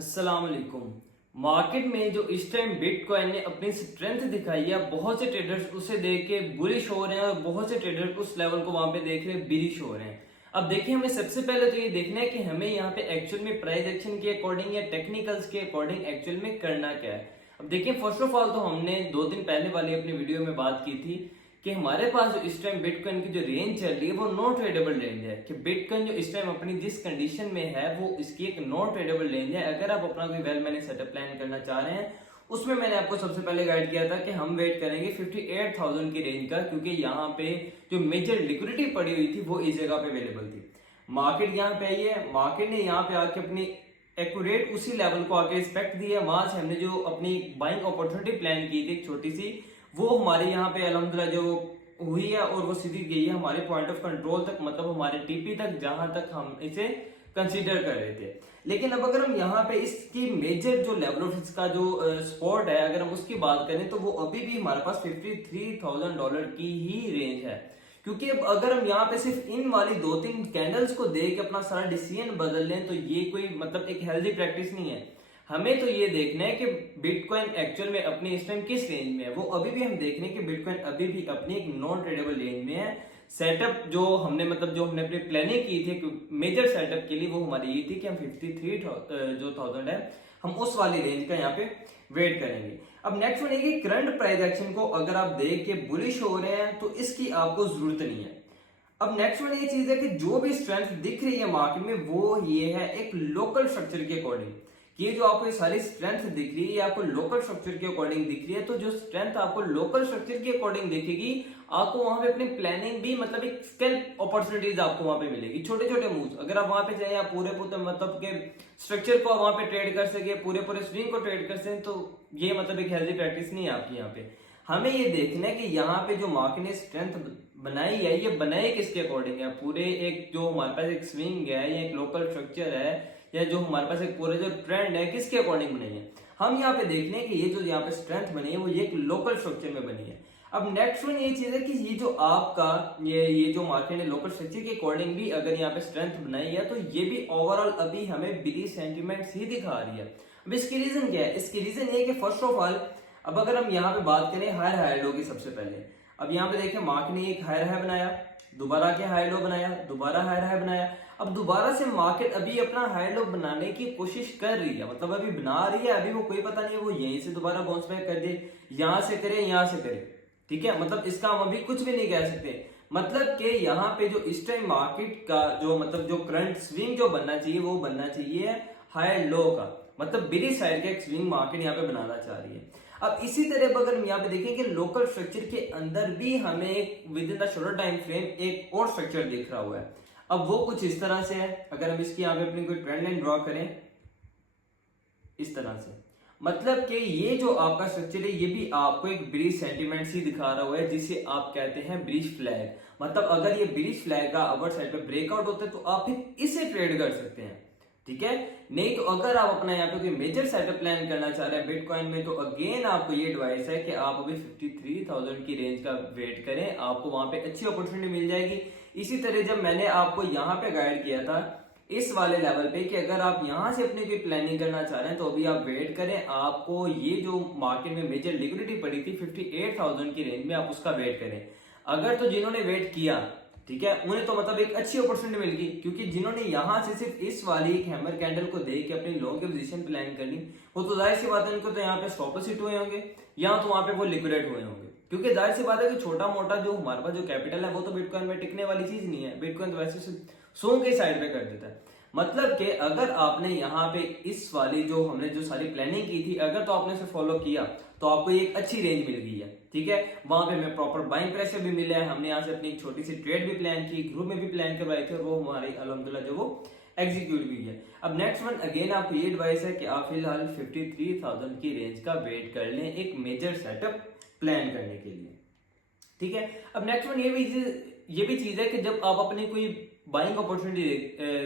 अस्सलाम वालेकुम। मार्केट में जो इस टाइम बिटकॉइन ने अपनी स्ट्रेंथ दिखाई है, बहुत से ट्रेडर्स उसे देख के बुलिश हो रहे हैं और बहुत से ट्रेडर्स उस लेवल को वहां पे देख के बिरिश हो रहे हैं। अब देखिए, हमें सबसे पहले तो ये देखना है कि हमें यहाँ पे एक्चुअल में प्राइस एक्शन के अकॉर्डिंग या टेक्निकल्स के अकॉर्डिंग एक्चुअल में करना क्या है। अब देखिए, फर्स्ट ऑफ ऑल तो हमने 2 दिन पहले वाली अपनी वीडियो में बात की थी कि हमारे पास जो इस टाइम बिटकॉइन की जो रेंज चल रही है वो नो ट्रेडेबल रेंज है, कि बिटकॉइन जो इस टाइम अपनी जिस कंडीशन में है वो इसकी एक नो ट्रेडेबल रेंज है। अगर आप अपना कोई वेल मैनेज सेटअप प्लान करना चाह रहे हैं, उसमें मैंने आपको सबसे पहले गाइड किया था कि हम वेट करेंगे 58,000 की रेंज का, क्योंकि यहाँ पे जो मेजर लिक्विडिटी पड़ी हुई थी वो इस जगह पे अवेलेबल थी। मार्केट यहाँ पे आई है, मार्केट ने यहाँ पे आके अपनी एक्यूरेट उसी लेवल को आके रिस्पेक्ट दिया। वहां से हमने जो अपनी बाइंग अपॉर्चुनिटी प्लान की थी छोटी सी, वो हमारे यहाँ पे अल्हम्दुलिल्लाह जो हुई है और वो सीधी गई है हमारे पॉइंट ऑफ कंट्रोल तक, मतलब हमारे टीपी तक, जहां तक हम इसे कंसीडर कर रहे थे। लेकिन अब अगर हम यहाँ पे इसकी मेजर जो लेवल ऑफ इसका जो स्पॉट है, अगर हम उसकी बात करें तो वो अभी भी हमारे पास $53,000 की ही रेंज है। क्योंकि अब अगर हम यहाँ पे सिर्फ इन वाली 2-3 कैंडल्स को देख के अपना सारा डिसीजन बदल लें तो ये कोई मतलब एक हेल्दी प्रैक्टिस नहीं है। हमें तो ये देखना है कि बिटकॉइन एक्चुअल में अपनी इस टाइम किस रेंज में है। वो अभी भी हम देख रहे हैं कि बिटकॉइन अभी भी अपनी एक नॉन ट्रेडेबल रेंज में है। सेटअप जो हमने अपनी प्लानिंग की थी मेजर सेटअप के लिए, वो हमारी ये थी कि हम 53,000 है, हम उस वाली रेंज का यहाँ पे वेट करेंगे। अब नेक्स्ट वन है कि करंट प्राइस एक्शन को अगर आप देख के बुलिश हो रहे हैं तो इसकी आपको जरूरत नहीं है। अब नेक्स्ट वन ये चीज है कि जो भी स्ट्रेंथ दिख रही है मार्केट में वो ये है एक लोकल स्ट्रक्चर के अकॉर्डिंग। ये जो आपको ये सारी स्ट्रेंथ दिख रही है ये आपको लोकल स्ट्रक्चर के अकॉर्डिंग दिख रही है। तो जो स्ट्रेंथ आपको लोकल स्ट्रक्चर के अकॉर्डिंग दिखेगी, आपको वहां पे अपनी प्लानिंग भी मतलब एक स्केल्प अपॉर्चुनिटीज आपको वहां पे मिलेगी, छोटे छोटे मूव्स। अगर आप वहां पे जाए आप पूरे मतलब के स्ट्रक्चर को वहां पे ट्रेड कर सके, पूरे पूरे स्विंग को ट्रेड कर सके, तो ये मतलब एक हेल्दी प्रैक्टिस नहीं है आपकी। यहाँ पे हमें ये देखना है कि यहाँ पे जो मार्केट ने स्ट्रेंथ बनाई है ये बनाई किसके अकॉर्डिंग है। पूरे एक जो हमारे पास एक स्विंग है या एक लोकल स्ट्रक्चर है या जो हमारे पास एक पूरे जो ट्रेंड है किसके अकॉर्डिंग बनाई है। हम यहाँ पे देख लें कि ये जो यहाँ पे स्ट्रेंथ बनी है वो ये एक लोकल स्ट्रक्चर में बनी है। अब नेक्स्ट वन ये चीज है कि ये जो आपका ये जो मार्केट ने लोकल स्ट्रक्चर के अकॉर्डिंग भी अगर यहाँ पे स्ट्रेंथ बनाई है तो ये भी ओवरऑल अभी हमें बिलिश सेंटीमेंट्स ही दिखा रही है। अब इसकी रीजन क्या है? इसकी रीजन ये कि फर्स्ट ऑफ ऑल अब अगर हम यहाँ पे बात करें हायर हाई लो की, सबसे पहले अब यहाँ पे देखें मार्केट ने एक हायर हाई बनाया, दोबारा के हाई लो बनाया, दोबारा हायर हाई बनाया। अब दोबारा से मार्केट अभी अपना हाई लो बनाने की कोशिश कर रही है, मतलब अभी बना रही है, अभी वो कोई पता नहीं है वो यहीं से दोबारा बाउंस बैक कर दे, यहां से करे, यहां से करे, ठीक है। मतलब इसका हम अभी कुछ भी नहीं कह सकते। मतलब कि यहाँ पे जो इस टाइम मार्केट का जो जो करंट स्विंग जो बनना चाहिए वो बनना चाहिए हाई लो का, मतलब बिली साइड का एक स्विंग मार्केट यहाँ पे बनाना चाह रही है। अब इसी तरह अगर हम यहाँ पे देखें कि लोकल स्ट्रक्चर के अंदर भी हमें with in the shorter time frame एक और स्ट्रक्चर दिख रहा हुआ है। अब वो कुछ इस तरह से है, अगर हम इसकी यहाँ पे अपनी कोई ट्रेंड लाइन ड्रॉ करें इस तरह से, मतलब कि ये जो आपका स्ट्रक्चर है ये भी आपको एक ब्रीज सेंटीमेंट ही दिखा रहा हुआ है, जिसे आप कहते हैं ब्रीज फ्लैग। मतलब अगर ये ब्रीज फ्लैग का अवर साइड पे ब्रेकआउट होता है तो आप फिर इसे ट्रेड कर सकते हैं, ठीक है। नहीं तो अगर आप अपना यहाँ पे कोई मेजर सेटअप प्लान करना चाह रहे हैं बिटकॉइन में, तो अगेन आपको ये एडवाइस है कि आप अभी 53,000 की रेंज का वेट करें, आपको वहां पे अच्छी अपॉर्चुनिटी मिल जाएगी। इसी तरह जब मैंने आपको यहाँ पे गाइड किया था इस वाले लेवल पे कि अगर आप यहां से अपनी कोई प्लानिंग करना चाह रहे हैं तो अभी आप वेट करें, आपको ये जो मार्केट में मेजर लिक्विडिटी पड़ी थी 58,000 की रेंज में, आप उसका वेट करें। अगर तो जिन्होंने वेट किया, ठीक है, उन्हें तो मतलब एक अच्छी अपॉर्चुनिटी मिल गई, क्योंकि जिन्होंने यहां से सिर्फ इस वाली एक हैमर कैंडल को देख के अपनी लॉन्ग की पोजीशन प्लान करनी, वो तो जाहिर सी बात है उनको तो यहाँ पे स्टॉप लॉस हिट हुए होंगे या तो वहां पे वो लिक्विडेट हुए होंगे। क्योंकि जाहिर सी बात है कि छोटा मोटा जो हमारे पास जो कैपिटल है वो तो बिटकॉइन में टिकने वाली चीज नहीं है। बिटकॉइन तो वैसे सो के साइड पे कर देता है। मतलब कि अगर आपने यहाँ पे इस वाली जो हमने जो सारी प्लानिंग की थी, अगर तो आपने उसे फॉलो किया तो आपको एक अच्छी रेंज मिल गई है, ठीक है। वहां पे हमें प्रॉपर बाइंग प्रेशर भी मिला है, हमने यहाँ से अपनी एक छोटी सी ट्रेड भी प्लान की, ग्रुप में भी प्लान करवाई थी और वो हमारी अल्हम्दुलिल्लाह जो वो एग्जीक्यूट भी है। अब नेक्स्ट वन अगेन आपको ये एडवाइस है कि आप फिलहाल 53,000 की रेंज का वेट कर लें एक मेजर सेटअप प्लान करने के लिए, ठीक है। अब नेक्स्ट वन ये भी चीज है कि जब आप अपनी कोई बाइंग अपॉर्चुनिटी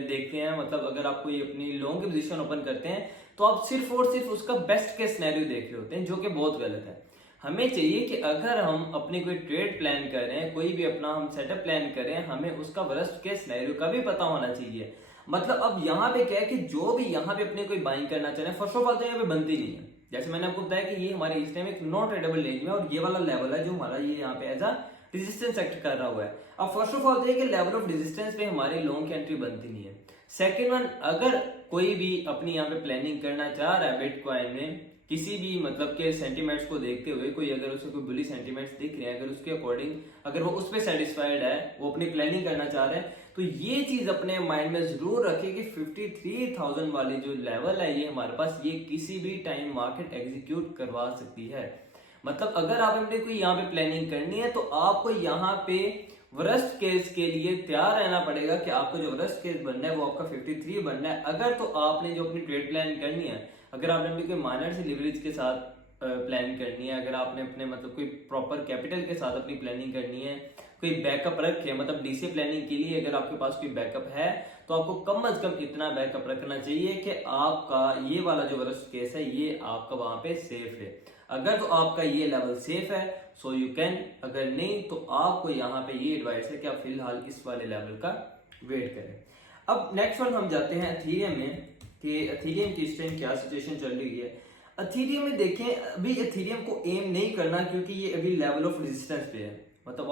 देखते हैं, मतलब अगर आप कोई अपनी लॉन्ग की पोजीशन ओपन करते हैं तो आप सिर्फ और सिर्फ उसका बेस्ट केस सिनेरियो देख रहे होते हैं, जो कि बहुत गलत है। हमें चाहिए कि अगर हम अपनी कोई ट्रेड प्लान कर रहे हैं, कोई भी अपना हम सेटअप प्लान कर रहे हैं, हमें उसका वर्स्ट केस सिनेरियो का भी पता होना चाहिए। मतलब अब यहाँ पे क्या है कि जो भी यहाँ पे अपने कोई बाइंग करना चाह रहे हैं, फर्स्ट ऑफ ऑल तो यहाँ पे बनती नहीं है। जैसे मैंने आपको बताया कि ये हमारे इस टाइम एक नॉन ट्रेडेबल रेंज में, और ये वाला लेवल है जो हमारा ये यहाँ पे एज अ रेजिस्टेंस एक्ट कर रहा हुआ है। अब फर्स्ट ऑफ ऑल तो ये कि लेवल ऑफ रेजिस्टेंस पे हमारे लॉन्ग की एंट्री बनती नहीं है। सेकेंड वन, अगर कोई भी अपनी यहाँ पे प्लानिंग करना चाह रहा है बिटकॉइन में किसी भी मतलब के सेंटीमेंट्स को देखते हुए, कोई अगर उसे कोई बुली सेंटीमेंट्स दिख रहे हैं, अगर उसके अकॉर्डिंग अगर वो उस पर सेटिस्फाइड है, वो अपनी प्लानिंग करना चाह रहे हैं, तो ये चीज अपने माइंड में जरूर रखें कि 53,000 वाली जो लेवल है ये हमारे पास, ये किसी भी टाइम मार्केट एग्जीक्यूट करवा सकती है। मतलब अगर आप अपने कोई यहाँ पे प्लानिंग करनी है तो आपको यहाँ पे वर्स्ट केस के लिए तैयार रहना पड़ेगा कि आपको जो वर्स्ट केस बनना है वो आपका 53 बनना है। अगर तो आपने जो अपनी ट्रेड प्लान करनी है, अगर आपने अपनी कोई माइनर से लिवरेज के साथ प्लान करनी है, अगर आपने अपने मतलब कोई प्रॉपर कैपिटल के साथ अपनी प्लानिंग करनी है, कोई बैकअप रखे, मतलब डीसी प्लानिंग के लिए अगर आपके पास कोई बैकअप है तो आपको कम से कम इतना बैकअप रखना चाहिए कि आपका ये वाला जो वर्स्ट केस है ये आपका वहां पे सेफ है। अगर तो आपका ये लेवल सेफ है सो यू कैन, अगर नहीं तो आपको यहाँ पे ये एडवाइस है कि आप फिलहाल इस वाले लेवल का वेट करें। अब नेक्स्ट वन हम जाते हैं एथीरियम में कि एथीरियम की इस टाइम क्या सिचुएशन चल रही है। एथीरियम में देखें, अभी एथीरियम को एम नहीं करना क्योंकि ये अभी लेवल ऑफ रेजिस्टेंस पे है। मतलब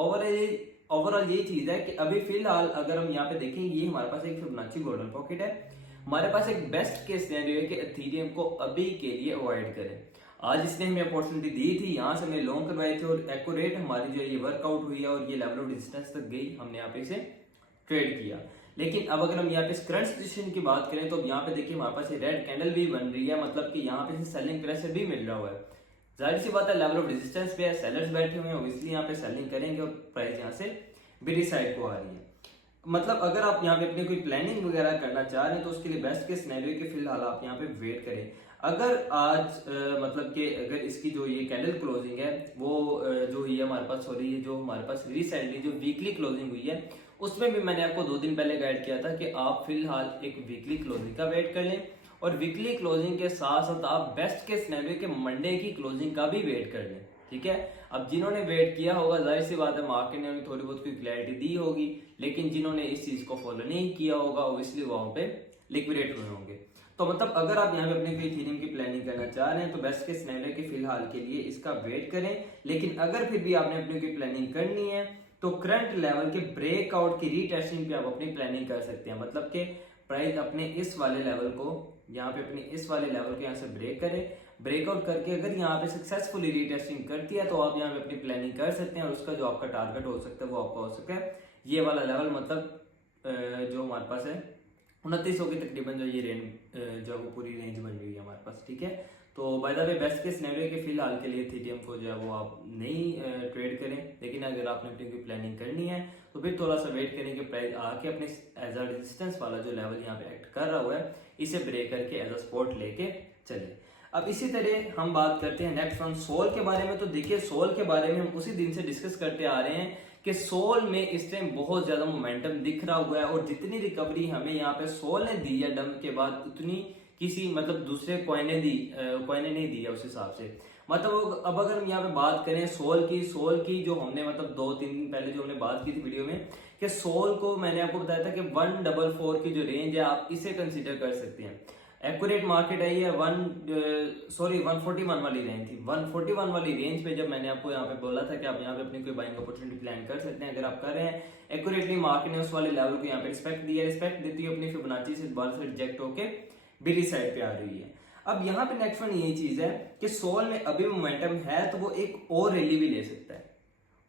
ओवरऑल ये चीज है कि अभी फिलहाल अगर हम यहाँ पे देखें, ये हमारे पास एक फिबोनाची गोल्डन पॉकेट है। हमारे पास एक बेस्ट केस सिनेरियो है कि एथीरियम को अभी के लिए अवॉइड करें। आज इसने हमें अपॉर्चुनिटी दी थी, यहाँ से हमने लॉन्ग करवाए थे और एक्यूरेट हमारी जो ये वर्कआउट हुई है और ये लेवल ऑफ रेजिस्टेंस तक गई, हमने यहाँ पे इसे ट्रेड किया। लेकिन अब अगर हम यहाँ पे करंट सिचुएशन की बात करें तो अब यहाँ पे देखिए हमारे पास ये रेड कैंडल भी बन रही है, मतलब कि यहाँ पे सेलिंग प्रेशर भी मिल रहा हुआ है। जाहिर सी बात है लेवल ऑफ रेजिस्टेंस पे है, सेलर्स बैठे हुए हैं, ऑब्वियसली यहाँ पे सेलिंग करेंगे और प्राइस यहाँ से बिडी साइड को आ रही है। मतलब अगर आप यहाँ पे अपनी कोई प्लानिंग वगैरह करना चाह रहे हैं तो उसके लिए बेस्ट के सिनेरियो के फिलहाल आप यहाँ पे वेट करें। अगर आज मतलब कि अगर इसकी जो ये कैंडल क्लोजिंग है वो जो हुई है हमारे पास, सॉरी जो हमारे पास रिसेंटली जो वीकली क्लोजिंग हुई है उसमें भी मैंने आपको 2 दिन पहले गाइड किया था कि आप फिलहाल एक वीकली क्लोजिंग का वेट कर लें, और वीकली क्लोजिंग के साथ साथ आप बेस्ट के सिनेरियो के मंडे की क्लोजिंग का भी वेट कर लें। ठीक है, अब जिन्होंने वेट किया होगा जाहिर सी बात है मार्केट ने उन्हें थोड़ी बहुत कोई क्लैरिटी दी होगी, लेकिन जिन्होंने इस चीज को फॉलो नहीं किया होगा ऑब्वियसली वहां पे लिक्विडेट हुए होंगे। तो मतलब अगर आप यहाँ पे अपने कोई इथेरियम की प्लानिंग करना चाह रहे हैं तो बेस्ट के सिनेरियो के फिलहाल के लिए इसका वेट करें। लेकिन अगर फिर भी आपने अपनी कोई प्लानिंग करनी है तो करंट लेवल के ब्रेकआउट की रीटेस्टिंग पे आप अपनी प्लानिंग कर सकते हैं। मतलब कि प्राइस अपने इस वाले लेवल को यहाँ पे अपने इस वाले लेवल को यहाँ से ब्रेक करे, ब्रेकआउट करके अगर यहाँ पे सक्सेसफुली रीटेस्टिंग करती है तो आप यहाँ पे अपनी प्लानिंग कर सकते हैं, और उसका जो आपका टारगेट हो सकता है वो आपका हो सकता है ये वाला लेवल, मतलब जो हमारे पास है 2900 की तकरीबन जो ये रेंज जो वो पूरी रेंज बन रही है हमारे पास। ठीक है, तो बाय द वे बेस्ट के सिनेरियो के फिलहाल के लिए इथेरियम को जो है वो आप नहीं ट्रेड करें, लेकिन अगर आपने अपनी कोई प्लानिंग करनी है तो फिर थोड़ा सा वेट करें कि प्राइस आके अपने एज अ रेजिस्टेंस वाला जो लेवल यहाँ पे एक्ट कर रहा हुआ है इसे ब्रेक करके एज अ सपोर्ट लेके चले। अब इसी तरह हम बात करते हैं नेक्स्ट वन सोल के बारे में। तो देखिए सोल के बारे में हम उसी दिन से डिस्कस करते आ रहे हैं कि सोल में इस टाइम बहुत ज्यादा मोमेंटम दिख रहा हुआ है, और जितनी रिकवरी हमें यहाँ पे सोल ने दी है डंप के बाद उतनी किसी मतलब दूसरे कॉइन ने नहीं दी है उस हिसाब से। मतलब अब अगर हम यहाँ पे बात करें सोल की जो हमने मतलब 2-3 दिन पहले जो हमने बात की थी वीडियो में कि सोल को मैंने आपको बताया था कि 144 की जो रेंज है आप इसे कंसीडर कर सकते हैं। एक्यूरेट मार्केट है ये 141 वाली रेंज थी। 141 वाली रेंज पे जब मैंने आपको यहाँ पे बोला था कि आप यहाँ पे अपनी कोई बाइंग अपॉर्चुनिटी प्लान कर सकते हैं, अगर आप कर रहे हैं एक्यूरेटली मार्केट ने उस वाले लेवल को यहाँ पे रिस्पेक्ट दिया, रिस्पेक्ट देती है अपनी फिबोनाची से बार से रिजेक्ट होके बिली साइड पे आ रही है। अब यहाँ पे नेक्स्ट वन ये चीज है कि सोल में अभी मोमेंटम है तो वो एक और रैली भी ले सकता है।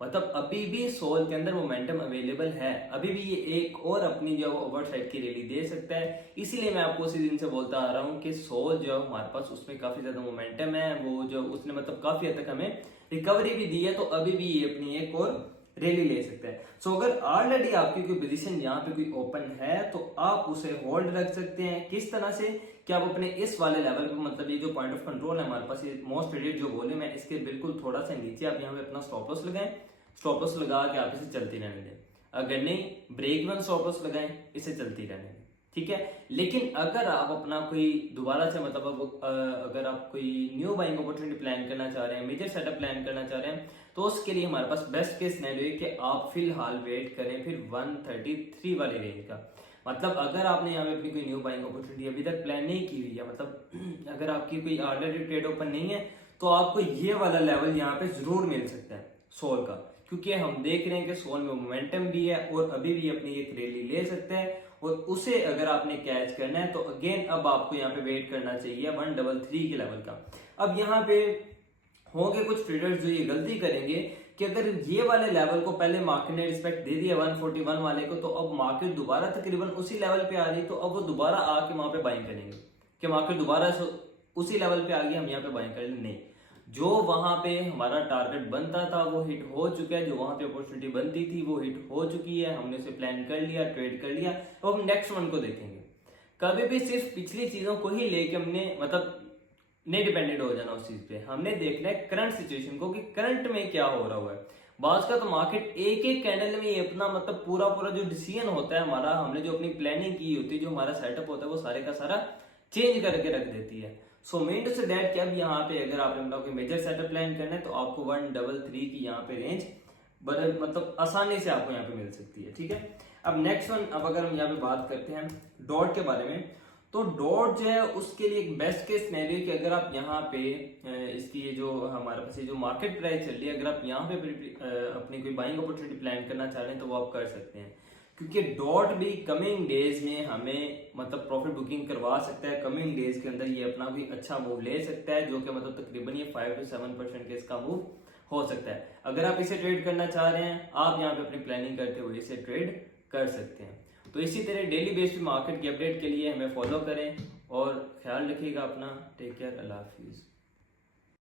मतलब अभी भी सोल के अंदर मोमेंटम अवेलेबल है, अभी भी ये एक और अपनी जो ओवर साइड की रैली दे सकता है। इसीलिए मैं आपको उसी दिन से बोलता आ रहा हूँ कि सोल जो हमारे पास उसमें काफी ज्यादा मोमेंटम है, वो जो उसने मतलब काफी हद तक हमें रिकवरी भी दी है, तो अभी भी ये अपनी एक और रैली ले सकता है। सो अगर ऑलरेडी आपकी कोई पोजीशन यहाँ पे कोई ओपन है तो आप उसे होल्ड रख सकते हैं। किस तरह से कि आप अपने इस वाले लेवल को, मतलब ये जो पॉइंट ऑफ कंट्रोल है हमारे पास, ये मोस्ट ट्रेडेड जो वॉल्यूम है इसके बिल्कुल थोड़ा सा नीचे आप यहाँ पे अपना स्टॉप लॉस लगाएं। स्टॉप लॉस लगा के आप इसे चलती रहने दें, अगर नहीं ब्रेक इवन स्टॉप लॉस लगाएं, इसे चलती रहने दें। ठीक है, लेकिन अगर आप अपना कोई दोबारा से मतलब अगर आप कोई न्यू बाइंग अपॉर्चुनिटी प्लान करना चाह रहे हैं, मेजर सेटअप प्लान करना चाह रहे हैं, तो उसके लिए हमारे पास बेस्ट केस सिनेरियो है कि आप फिलहाल वेट करें फिर 133 वाली रेंज का। मतलब अगर आपने यहाँ पे अपनी कोई न्यू बाइंग अपॉर्चुनिटी अभी तक प्लान नहीं की हुई है, मतलब अगर आपकी कोई ऑलरेडी ट्रेड ओपन नहीं है, तो आपको ये वाला लेवल यहाँ पे जरूर मिल सकता है सोल का, क्योंकि हम देख रहे हैं कि सोल में मोमेंटम भी है और अभी भी अपनी एक रैली ले सकते हैं, और उसे अगर आपने कैच करना है तो अगेन अब आपको यहाँ पे वेट करना चाहिए 133 के लेवल का। अब यहाँ पे होंगे कुछ ट्रेडर्स जो ये गलती करेंगे कि अगर ये वाले लेवल को पहले मार्केट ने रिस्पेक्ट दे दिया 141 वाले को, तो अब मार्केट दोबारा तकरीबन उसी लेवल पे आ रही, तो अब वो दोबारा आके वहां पे बाइंग करेंगे कि मार्केट दोबारा उसी लेवल पे आ गई, हम यहाँ पे बाइंग कर लें। नहीं, जो वहां पे हमारा टारगेट बनता था वो हिट हो चुका है, जो वहां पे अपॉर्चुनिटी बनती थी वो हिट हो चुकी है, हमने उसे प्लान कर लिया, ट्रेड कर लिया। अब हम नेक्स्ट वन को देखेंगे। कभी भी सिर्फ पिछली चीजों को ही लेके हमने मतलब नहीं डिपेंडेंट हो जाना उस चीज पे, हमने देखना है करंट सिचुएशन को कि करंट में क्या हो रहा हुआ है। बाज का तो मार्केट एक एक कैंडल में ये अपना मतलब पूरा पूरा जो डिसीजन होता है हमारा, हमने जो अपनी प्लानिंग की होती है, जो हमारा सेटअप होता है, वो सारे का सारा चेंज करके रख देती है। So main to say that कि अब यहाँ पे अगर आपने अपना कोई मेजर सेटअप प्लान करना है तो आपको 133 की यहाँ पे रेंज मतलब आसानी से आपको यहाँ पे मिल सकती है। ठीक है, अब नेक्स्ट वन, अब अगर हम यहाँ पे बात करते हैं डॉट के बारे में, तो डॉट जो है उसके लिए एक बेस्ट केस सिनेरियो कि अगर आप यहाँ पे इसकी ये जो हमारे पास ये जो मार्केट प्राइस चल रही है, अगर आप यहाँ पे अपनी कोई बाइंग अपॉर्चुनिटी प्लान करना चाह रहे हैं तो वो आप कर सकते हैं, क्योंकि डॉट भी कमिंग डेज में हमें मतलब प्रॉफिट बुकिंग करवा सकता है। कमिंग डेज के अंदर ये अपना कोई अच्छा मूव ले सकता है, जो कि मतलब तकरीबन ये 5 to 7% के इसका मूव हो सकता है। अगर आप इसे ट्रेड करना चाह रहे हैं, आप यहाँ पे अपनी प्लानिंग करते हुए इसे ट्रेड कर सकते हैं। तो इसी तरह डेली बेस्ड मार्केट की अपडेट के लिए हमें फॉलो करें और ख्याल रखिएगा अपना। टेक केयर, अल्लाह हाफिज।